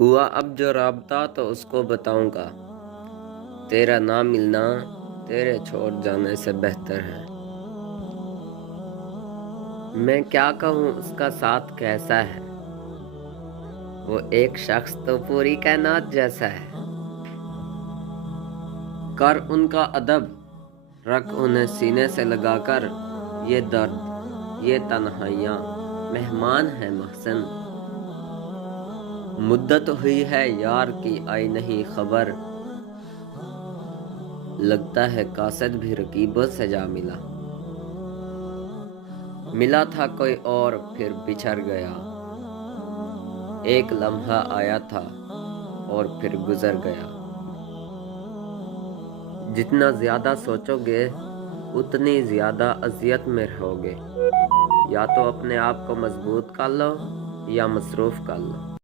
ہوا اب جو رابطہ تو اس کو بتاؤں گا، تیرا نہ ملنا تیرے چھوڑ جانے سے بہتر ہے۔ میں کیا کہوں اس کا ساتھ کیسا ہے، وہ ایک شخص تو پوری کائنات جیسا ہے۔ کر ان کا ادب، رکھ انہیں سینے سے لگا کر، یہ درد یہ تنہائیاں مہمان ہے محسن۔ مدت ہوئی ہے یار کی آئی نہیں خبر، لگتا ہے قاصد بھی رقیبوں سے جا ملا۔ ملا تھا کوئی اور پھر بچھڑ گیا، ایک لمحہ آیا تھا اور پھر گزر گیا۔ جتنا زیادہ سوچو گے اتنی زیادہ اذیت میں رہو گے۔ یا تو اپنے آپ کو مضبوط کر لو یا مصروف کر لو۔